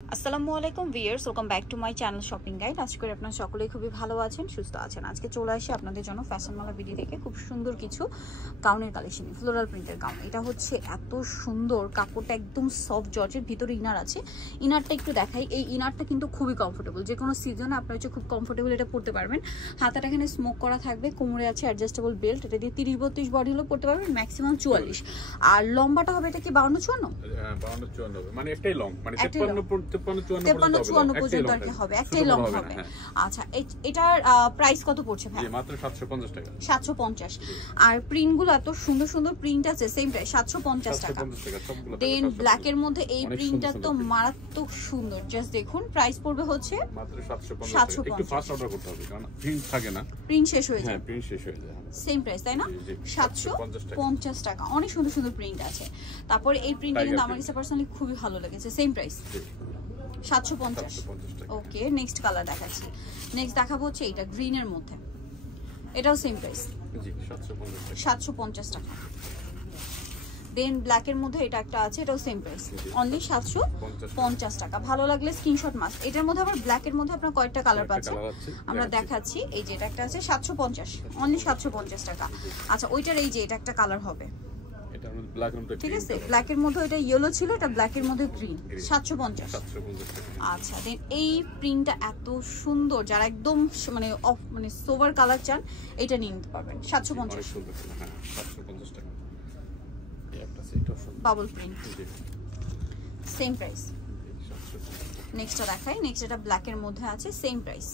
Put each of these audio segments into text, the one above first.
আসসালামু আলাইকুম viewers, welcome back to my channel shopping guide. আশা করি আপনারা সকলেই খুবই ভালো আছেন, সুস্থ আছেন। আজকে চলে আসি আপনাদের জন্য ফ্যাশনওয়ালা ভিডিও থেকে খুব সুন্দর কিছু গাউনের কালেকশন, ফ্লোরাল প্রিন্টের গাউন। এটা হচ্ছে এত সুন্দর, কাপড়টা একদম সফট জর্জের, ভিতরে ইনার আছে। ইনারটা একটু দেখাই, এই ইনারটা কিন্তু খুবই কমফোর্টেবল, যে কোনো সিজনে আপনারা হচ্ছে খুব কমফোর্টেবল এটা পরতে পারবেন। হাতাটা এখানে স্মোক করা থাকবে, কোমরে আছে অ্যাডজাস্টেবল বেল্ট, এটা দিয়ে 30-32 বডি হলেও পরতে পারবেন, ম্যাক্সিমাম 44। আর লম্বাটা হবে এটা কি 52-54? 52-54 মানে একটাই লং, মানে 53-54 পর্যন্ত আর কি হবে, একটাই লং হবে। আচ্ছা, এটার প্রাইস কত পড়ছে ভাই? মাত্র 750 টাকা। 750। আর প্রিন্টগুলো এত সুন্দর সুন্দর প্রিন্ট আছে, সেম প্রাইস 750 টাকা। দেন ব্ল্যাক এর মধ্যে এই প্রিন্টটা তো মারাত্মক সুন্দর, জাস্ট দেখুন। প্রাইস পড়বে হচ্ছে মাত্র 750 টাকা। একটু ফাস্ট অর্ডার করতে হবে কারণ প্রিন্ট থাকে না, প্রিন্ট শেষ হয়ে যায়। হ্যাঁ, প্রিন্ট শেষ হয়ে যায়। সেম প্রাইস, তাই না? 750 টাকা। অনেক সুন্দর সুন্দর প্রিন্ট আছে। তারপর এই প্রিন্টটা কিন্তু আমার কাছে পার্সোনালি খুবই ভালো লেগেছে। Same price 750। ওকে, নেক্সট কালার দেখাচ্ছি। নেক্সট দেখাবো হচ্ছে এটা গ্রিনের মধ্যে, এটাও সেম প্রাইস জি 750 টাকা। দেন ব্ল্যাকের মধ্যে এটা একটা আছে, এটাও সেম প্রাইস অনলি 750 টাকা। ভালো লাগলে স্ক্রিনশট মাস্ট। এটার মধ্যে আবার ব্ল্যাকের মধ্যে আপনারা কয়েকটা কালার পাচ্ছেন, আমরা দেখাচ্ছি। এই যে এটা একটা আছে 750, অনলি 750 টাকা। আচ্ছা, ওইটার এই যে এটা একটা কালার হবে, এটার মধ্যে ব্ল্যাক এর মধ্যে, ঠিক আছে, ব্ল্যাকের মধ্যে এটা ইয়েলো ছিল, এটা ব্ল্যাকের মধ্যে গ্রিন, 750। আচ্ছা, দেন এই প্রিন্টটা এত সুন্দর, যারা একদম মানে অফ মানে সোভার কালার চান এটা নিয়ে নিতে পারবেন, 750 টাকা। Bubble print, same price. নেক্সটটা দেখাই। নেক্সট এটা ব্ল্যাকের মধ্যে আছে, সেম প্রাইস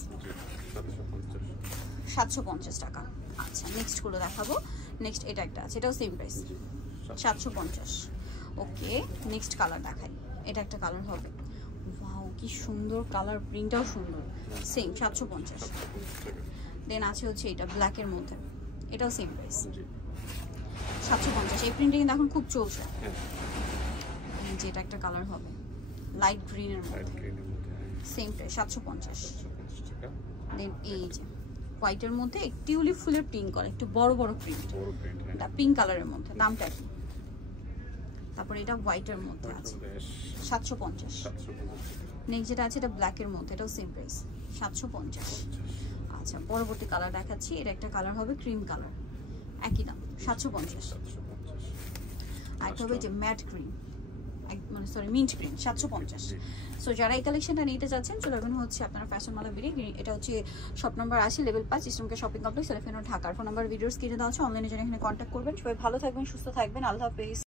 750 টাকা। আচ্ছা, নেক্সট গুলো দেখাবো। নেক্সট এটা একটা আছে, এটাও সেম প্রাইস 750। ওকে, নেক্সট কালার দেখাই। এটা একটা কালার হবে, ওয়াও কি সুন্দর কালার, প্রিন্টটাও সুন্দর, সেম 750। দেন আছে হচ্ছে এটা ব্ল্যাকের মধ্যে, এটাও সেম প্রাইস 750। এই প্রিন্টটা কিন্তু এখন খুব চলছে। যেটা একটা কালার হবে লাইট গ্রিনের মধ্যে, সেম প্রাইস 750 টাকা। দেন এই যে হোয়াইটের মধ্যে টিউলিপ ফুলের প্রিন্ট করা, একটু বড় বড় প্রিন্ট, এটা পিঙ্ক কালারের মধ্যে, দামটা কি? তারপর এটা হোয়াইটের মধ্যে আছে 750। নেক্সট যেটা আছে এটা ব্ল্যাকের মধ্যে, এটাও সেম প্রাইস 750। আচ্ছা, পরবর্তী কালার দেখাচ্ছি। এটা একটা কালার হবে ক্রিম কালার, একই দাম 750। আর একটা হবে যে ম্যাট গ্রিন, মানে সরি মিন্ট গ্রিন, 750। সো যারা এই কালেকশনটা নিতে চাচ্ছেন চলে যাবেন হচ্ছে আপনারা ফ্যাশনওয়ালা ভিডিও। এটা হচ্ছে শপ নাম্বার 80, লেভেল 5, ইসলামকে শপিং কমপ্লেক্স, এলিফ্যান্ট রোড, ঢাকার। ফোন নাম্বার ভিডিওস কিনে দেওয়া আছে, অনলাইনে জন্য এখানে কন্ট্যাক্ট করবেন। সবাই ভালো থাকবেন, সুস্থ থাকবেন, আল্লাহ হাফেজ।